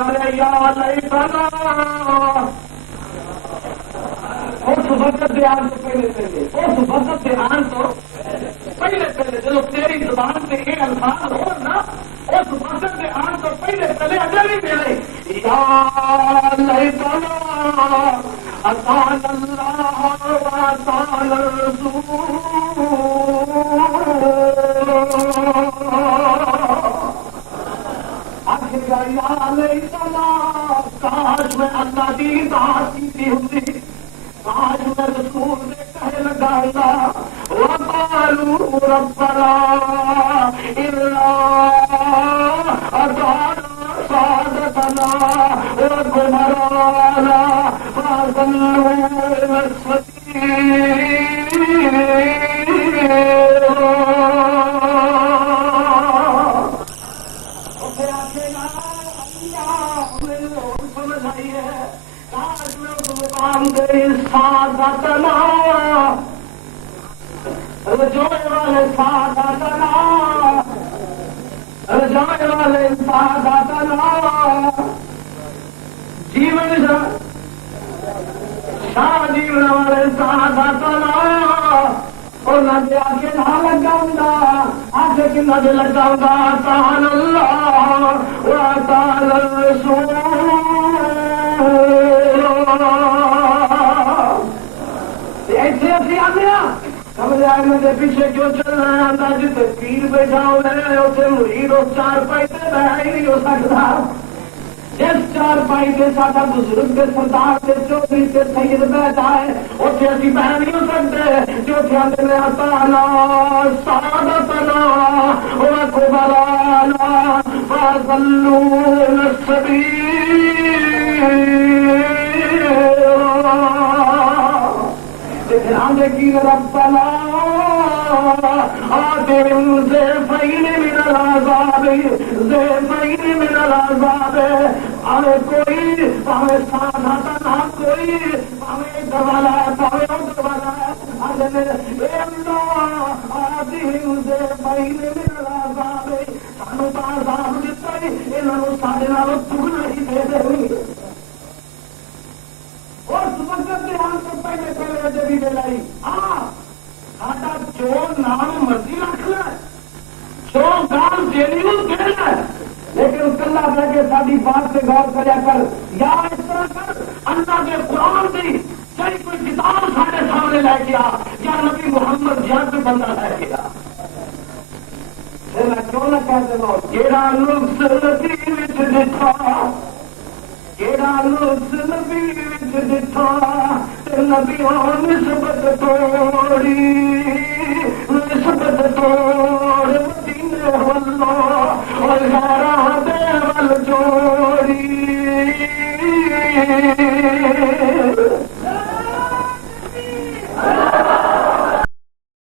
سارے یا لیتنا اس وقت بیان تو پہلے اس وقت بیان تو پہلے جب تیری زبان سے یہ الفاظ ہو نا اس وقت بیان تو پہلے اجل ہی ملے یا لیتنا اطاعنا اللہ واطعنا الرسول یا لیتنا کاش میں اللہ کی اطاعت کی ہوتی کاش میں رسول نے کہے لگا وقالوا ربنا الا اطعنا سادتنا وكبراءنا فأضلونا السبيل سادتنا رجوع والے سادتنا رجوع والے سادتنا جیون شاہ جیون والے سادتنا اور نہ دے آگے نہ لگاؤں گا آگے کی نہ دے لگاؤں گا تعالی اللہ و تعالی الرسول ایسے ایسی آتے ہیں کمرے آئے میں پیچھے کیوں چل رہے ہیں اللہ جیسے پیر بیٹھا ہو رہے ہیں اسے مرید اور چار پائی سے بیٹھا ہی نہیں ہو سکتا جس چار پائی کے ساتھ بزرگ کے سردار کے چودھری کے سید بیٹھا ہے اسے ایسی بیٹھ نہیں ہو سکتے جو کہتے ہیں اطعنا سادتنا وكبراءنا فأضلونا السبيل آگے کی ربنا آتهم ضعفين من العذاب ضعفين من العذاب ہمیں کوئی ہمیں سادہ نہ کوئی ہمیں دوالا ہمیں دوالا اے اللہ آتهم ضعفين من العذاب سانو تو عذاب دیتا ہے انہوں سارے نالوں دگنا ہی دے دے اور سمجھتے ہم تو پہلے وجہ بھی دلائی ہاں ساڈا جو نام مرضی رکھ لے جو گال دینی وہ دے لے لیکن کلا کر کے ساری بات سے غور کریا کر یا اس طرح کر اللہ کے قرآن کی چاہے کوئی کتاب سارے سامنے لے گیا یا نبی محمد جہاں پہ بندہ لے گیا میں کیوں نہ کہتے ہو جیڑا نفس نبی وچ دکھا جیڑا نفس نبی وچ دکھا نبیوں نسبت توڑی نسبت توڑ مدینے والوں اور غیرہ دے ول جوڑی